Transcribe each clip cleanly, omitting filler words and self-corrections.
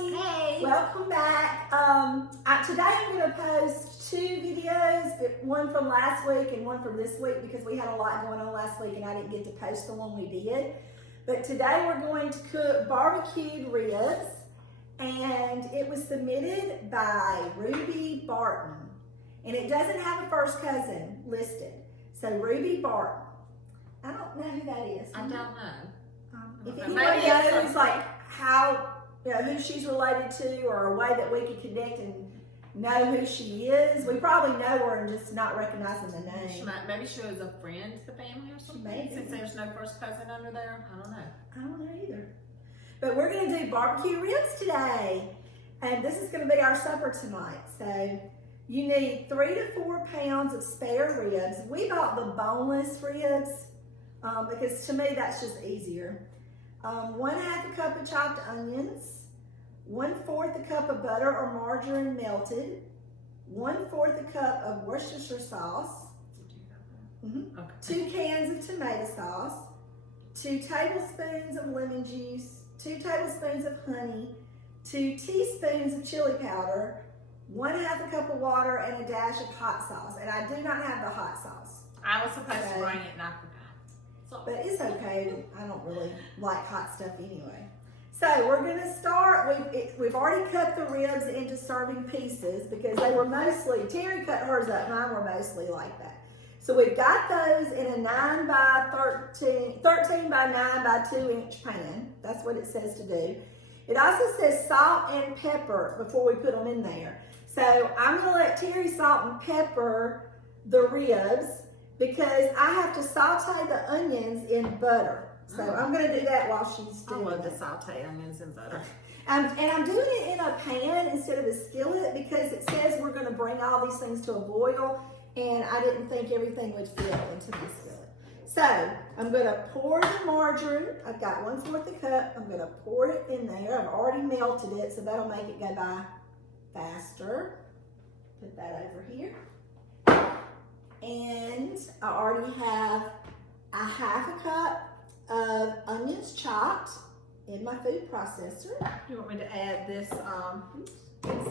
everybody. Hey. Welcome back. Today I'm going to post two videos, one from last week and one from this week because we had a lot going on last week and I didn't get to post the one we did. But today we're going to cook barbecued ribs, and it was submitted by Rubye Barton. And it doesn't have a first cousin listed. So Rubye Barton. I don't know who that is. I don't know. If anybody knows like how, who she's related to, or a way that we could connect and know who she is, we probably know her and just not recognizing the name. Maybe she was a friend to the family or something. Maybe. Since there's no first cousin under there, I don't know. I don't know either. But we're going to do barbecue ribs today, and this is going to be our supper tonight. So you need 3 to 4 pounds of spare ribs. We bought the boneless ribs because to me that's just easier. 1/2 cup of chopped onions, 1/4 a cup of butter or margarine melted, 1/4 a cup of Worcestershire sauce, 2 cans of tomato sauce, 2 tablespoons of lemon juice, 2 tablespoons of honey, 2 teaspoons of chili powder, 1/2 a cup of water, and a dash of hot sauce. And I do not have the hot sauce. I was supposed to bring it and I forgot. But it's okay. I don't really like hot stuff anyway. So we're going to start. We've already cut the ribs into serving pieces because they were mostly, Terry cut hers up, mine were mostly like that. So we've got those in a 9 by 13 by 9 by 2 inch pan. That's what it says to do. It also says salt and pepper before we put them in there. So I'm going to let Terry salt and pepper the ribs, because I have to saute the onions in butter. So I'm going to do that while she's doing it. I love to saute onions in butter. And I'm doing it in a pan instead of a skillet because it says we're going to bring all these things to a boil, and I didn't think everything would fit into the skillet. So I'm going to pour the margarine. I've got 1/4 a cup. I'm going to pour it in there. I've already melted it, so that'll make it go by faster. Put that over here. And I already have a 1/2 cup of onions chopped in my food processor. You want me to add this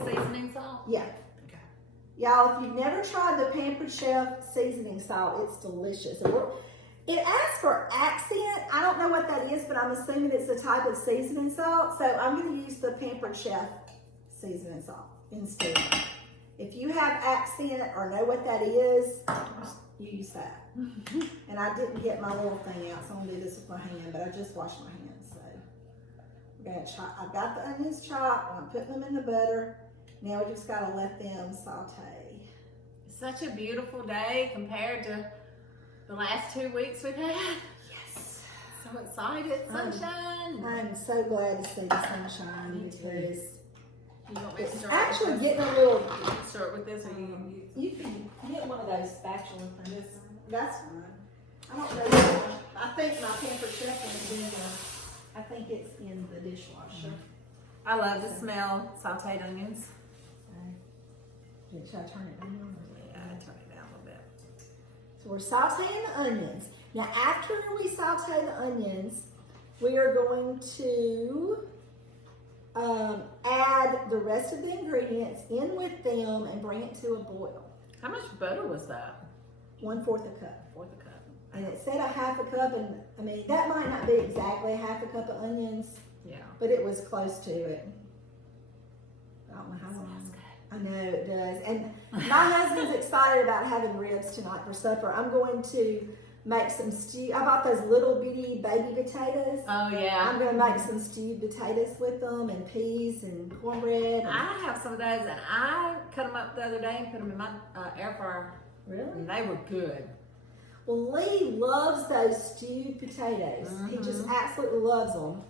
seasoning salt? Yeah. Okay. Y'all, if you've never tried the Pampered Chef seasoning salt, it's delicious. It asks for accent. I don't know what that is, but I'm assuming it's a type of seasoning salt. So I'm going to use the Pampered Chef seasoning salt instead. If you have accent or know what that is, use that. And I didn't get my little thing out, so I'm gonna do this with my hand, but I just washed my hands. So we're gonna chop. I've got the onions chopped, I'm putting them in the butter. Now we just gotta let them saute. It's such a beautiful day compared to the last 2 weeks we've had. Yes. So excited, sunshine. I'm so glad to see the sunshine because it's actually getting a little. Start with this, or You can get one of those spatula things. That's fine. I don't know. I think my Pampered Chef is in I think it's in the dishwasher. I love the smell sauteed onions. Should I turn it down? Yeah, turn it down a little bit. So we're sauteing the onions. Now after we saute the onions, we are going to add the rest of the ingredients in with them and bring it to a boil. How much butter was that? 1/4 a cup. 1/4 a cup. And it said a 1/2 cup, and I mean that might not be exactly a 1/2 cup of onions. Yeah. But it was close to it. I don't know how long. Smells good. I know it does. And my husband's excited about having ribs tonight for supper. I'm going to make some stew. I bought those little bitty baby potatoes. Oh yeah. I'm going to make some stewed potatoes with them, and peas and cornbread. I have some of those, and I cut them up the other day and put them in my air fryer. Really? And they were good. Well, Lee loves those stewed potatoes. He just absolutely loves them.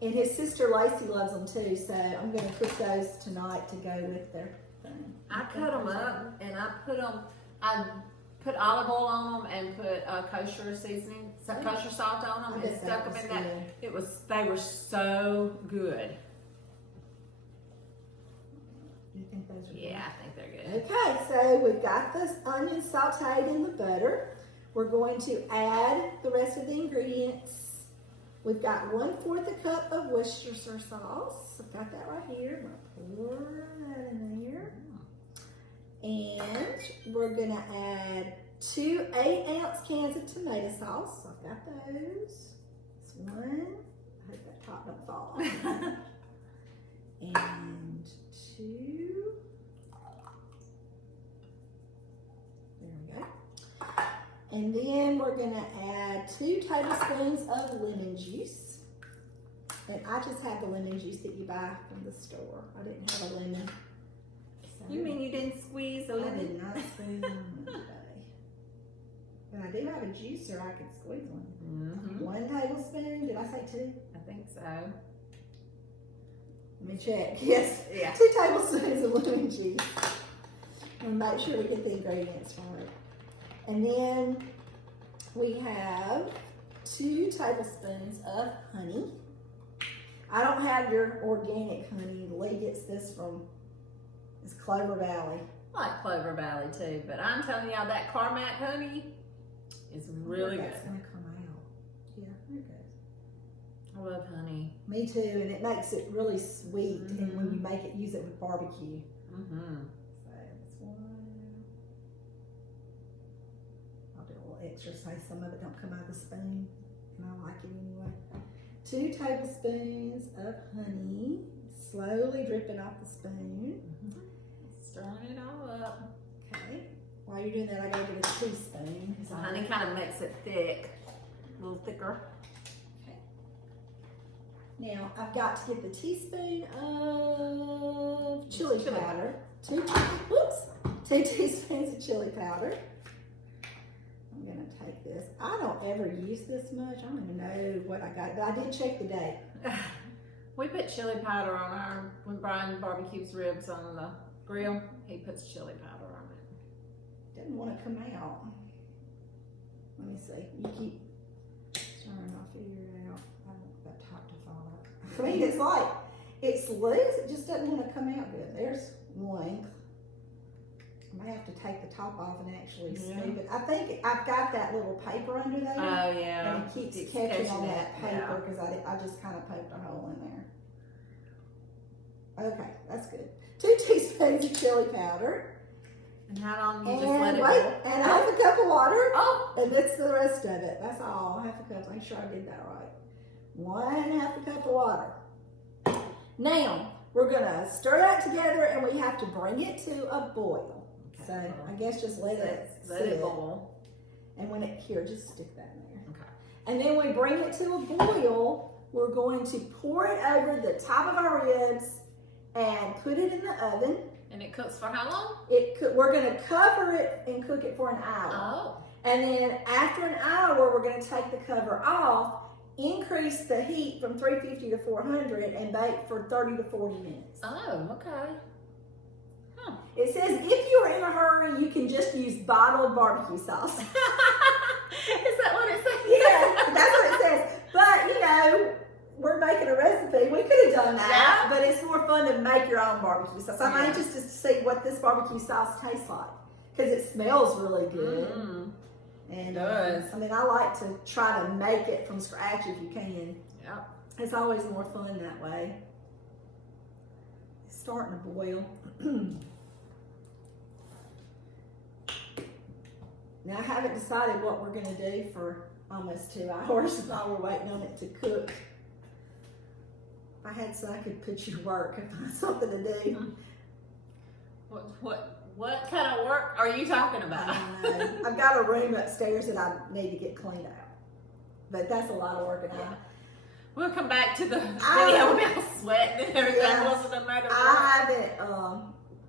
And his sister Lacey loves them too, so I'm going to cook those tonight to go with their thing. I cut them up, and I put olive oil on them and put kosher seasoning, kosher salt on them, and stuck them in that. They were so good. You think those are good? Yeah, I think they're good. Okay, so we've got the onions sauteed in the butter. We're going to add the rest of the ingredients We've got 1/4 a cup of Worcestershire sauce. I've got that right here. I'm gonna pour that in there. And we're gonna add 2 8-ounce cans of tomato sauce. I've got those. That's one. I hope that top don't fall off. And 2. There we go. And then we're gonna add 2 tablespoons of lemon juice. And I just have the lemon juice that you buy from the store. I didn't have a lemon. So You mean you didn't squeeze a I lemon? did not squeeze lemon today. But I do have a juicer I could squeeze one. Mm-hmm. 1 tablespoon. Did I say 2? I think so. Let me check. Yes. Yeah. 2 tablespoons of lemon juice. And make sure we get the ingredients right. And then we have 2 tablespoons of honey. I don't have your organic honey. Lee gets this from Clover Valley. I like Clover Valley too, but I'm telling y'all that Carmack honey is really good. That's gonna come out. Yeah, there it goes. I love honey. Me too, and it makes it really sweet. And when you make it, use it with barbecue. Mm-hmm. So that's 1. I'll do a little extra so some of it don't come out of the spoon, and I like it anyway. 2 tablespoons of honey, slowly dripping off the spoon. Mm-hmm. Stirring it all up. Okay. While you're doing that, I gotta get a teaspoon. So honey kind of makes it thick, a little thicker. Okay. Now I've got to get the teaspoon of chili powder. 2 teaspoons of chili powder. I'm gonna take this. I don't ever use this much. I don't even know what I got, but I did check the date. We put chili powder on our, when Brian barbecues ribs on the grill, he puts chili powder on it. Didn't want to come out. Let me see. You keep stirring. I'll figure it out. I don't want that top to fall out. I mean, it's like, it's loose. It just doesn't want to come out good. There's length. I may have to take the top off and actually smooth it. I think I've got that little paper under there. Oh yeah. And it keeps It's catching on catching that it, paper because I just kind of poked a hole in there. Okay, that's good. 2 teaspoons of chili powder. And how long you And just let it wait, boil? and half a cup of water. Oh, And that's the rest of it. That's all. Half a cup. Make sure I did that right. 1/2 cup of water. Now, we're going to stir that together and we have to bring it to a boil. So, I guess just let it boil. And when it, here, just stick that in there. Okay. And then we bring it to a boil. We're going to pour it over the top of our ribs and put it in the oven. And it cooks for how long? We're going to cover it and cook it for an hour. Oh. And then after an hour, we're going to take the cover off, increase the heat from 350 to 400, and bake for 30 to 40 minutes. Oh, okay. Huh. It says if you're in a hurry, you can just use bottled barbecue sauce. Is that what it says? Yeah, that's what it says. But, you know, we're making a recipe. We could have done that, but it's more fun to make your own barbecue sauce. I'm anxious to see what this barbecue sauce tastes like because it smells really good. Mm. And It does. I mean, I like to try to make it from scratch if you can. Yep. It's always more fun that way. It's starting to boil. Now, I haven't decided what we're going to do for almost 2 hours while we're waiting on it to cook. If I had so I could put you to work and find something to do. What kind of work are you talking about? I don't know. I've got a room upstairs that I need to get cleaned out. But that's a lot of work. And We'll come back to the video about sweating and everything. Yes. Wasn't a matter of I haven't,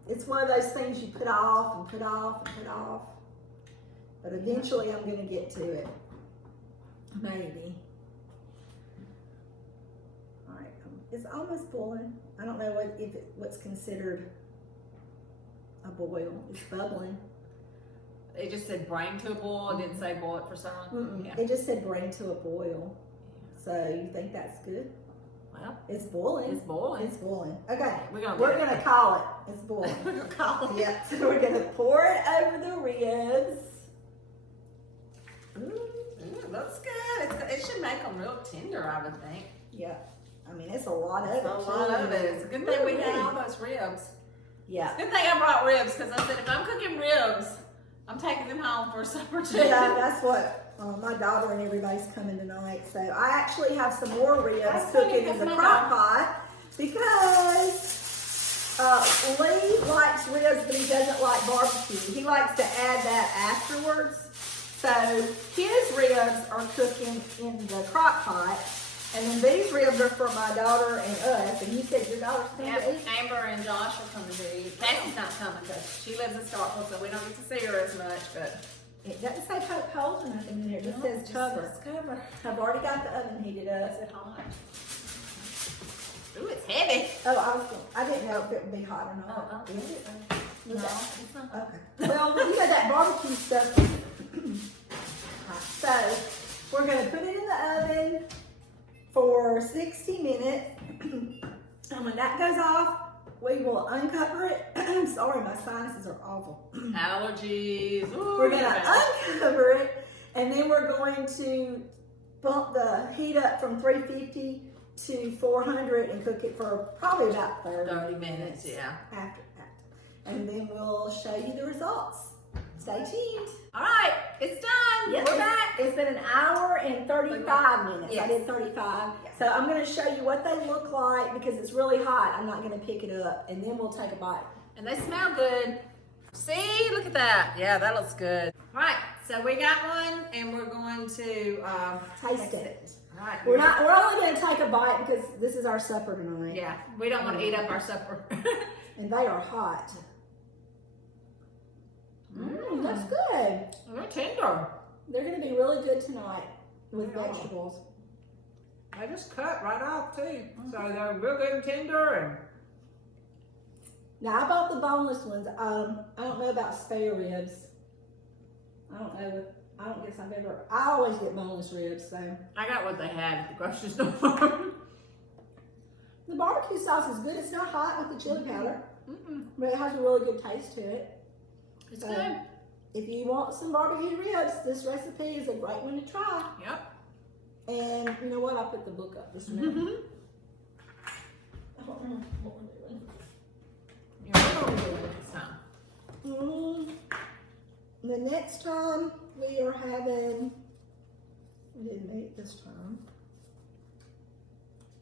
it's one of those things you put off and put off and put off. But eventually I'm going to get to it. Maybe. All right, it's almost boiling. I don't know what's considered a boil. It's bubbling. It just said bring to a boil. It didn't say boil it for so long. Yeah. It just said bring to a boil. So you think that's good? Well, It's boiling. it's boiling. It's boiling. Okay, We're gonna call it. It's boiling. We're gonna call it. Yep. So we're gonna pour it over the ribs. Looks good. it should make them real tender, I would think. Yeah. I mean, it's a lot of it. A lot of it. It's a good thing we had all those ribs. Yeah. Good thing I brought ribs, because I said if I'm cooking ribs, I'm taking them home for supper too. Yeah, that's what my daughter and everybody's coming tonight. So I actually have some more ribs cooking in the crock pot because Lee likes ribs, but he doesn't like barbecue. He likes to add that afterwards. So his ribs are cooking in the crock pot. And then these ribs are for my daughter and us. And you said your daughter's coming to eat? Amber and Josh are coming to eat. Cassie's not coming because she lives in Starkville, so we don't get to see her as much. But It doesn't say poke holes or nothing in there. It just says cover. cover. I've already got the oven heated up. Is it hot? Ooh, it's heavy. Oh, I didn't know if it would be hot or not. Is it? No, it's not. Okay. Well, you know that barbecue stuff. So we're going to put it in the oven for 60 minutes. And when that goes off, we will uncover it. I'm sorry, my sinuses are awful. Allergies. Ooh, We're going to uncover it, and then we're going to bump the heat up from 350 to 400 and cook it for probably about 30 minutes, yeah. After. And then we'll show you the results. Stay tuned. All right, it's done. Yes, We're back. It's been an hour and 35 minutes. Yes. I did 35. Yes. So I'm going to show you what they look like because it's really hot. I'm not going to pick it up, and then we'll take a bite. And they smell good. See, look at that. Yeah, that looks good. All right, so we got one, and we're going to Taste it. All right. We're only going to take a bite because this is our supper tonight. Yeah, we don't want to eat up our supper. And they are hot. That's good. They're tender. They're going to be really good tonight with Yeah. vegetables. They just cut right off too, so they're real good and tender. And Now I bought the boneless ones. I don't know about spare ribs. I don't know. I don't guess I've ever. I always get boneless ribs. So I got what they had at the grocery store. the barbecue sauce is good. It's not hot with the chili powder, Mm-mm. but it has a really good taste to it. It's So, good. if you want some barbecue ribs, this recipe is a great one to try. Yep. And you know what? I put the book up just a minute. Mm-hmm. I don't know what we're doing. Yeah, we're gonna do it this time. The next time we are having, we didn't eat this time.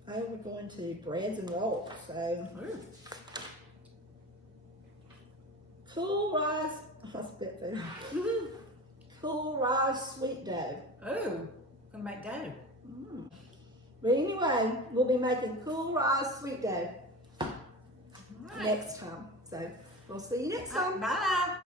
We're going to breads and rolls. So cool rice. I spit food. Cool rice sweet dough. Oh, gonna make dough. But anyway, we'll be making cool rice sweet dough All right. next time. So we'll see you next time. Bye.